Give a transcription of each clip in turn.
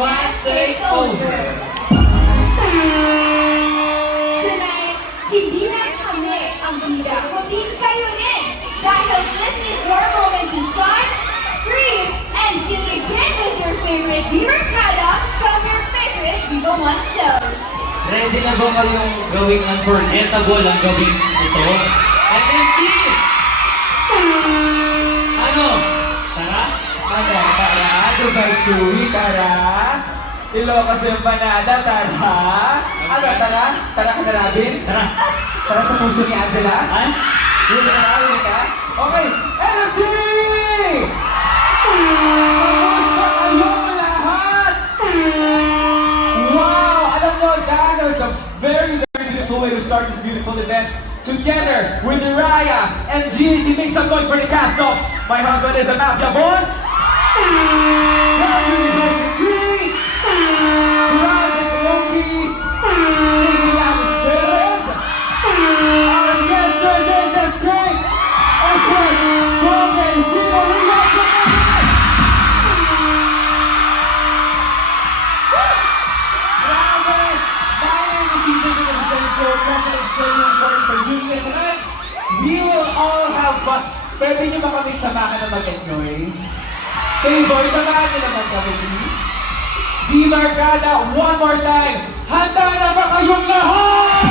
Fan Takeover! Tonight, hindi lang kami ang bida, kundi kayo rin. Dahil this is your moment to shine, scream, and kiligin with your favorite Vimercada from your favorite Viva One shows. Ready na ba kayong gawing unforgettable ang gawing ito? FMT! Ano? Tara? Tara, Dubai Chewy, tara. Ilocos Empanada, tara. Ano, tara? Tara ka na, Robin? Tara! Tara sa puso ni Angela? Ha? Hindi ka? Okay, energy! Kamusta kayong lahat? Wow! Alam mo, that was a very, very beautiful way to start this beautiful event. Together with Raya and GT, make some noise for the cast of My Husband is a Mafia Boss! Young University! Project Loki! Taking out the spirits! Our yesterday's escape! Of course, Golden Simo Rio! Grabe! Dahil ngayong season ng Extended Show, President Shirley Important for Julia tonight, we will all have fun. Pwede niyo ba kami samahan na mag-enjoy? Favor, samahan niyo naman kami, please. Vimercada, one more time! Handa na ba kayong lahat?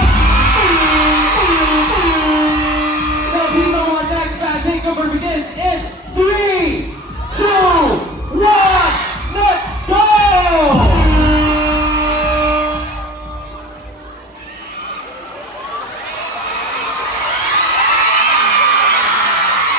The Viva One Next Fan Takeover begins in 3, 2,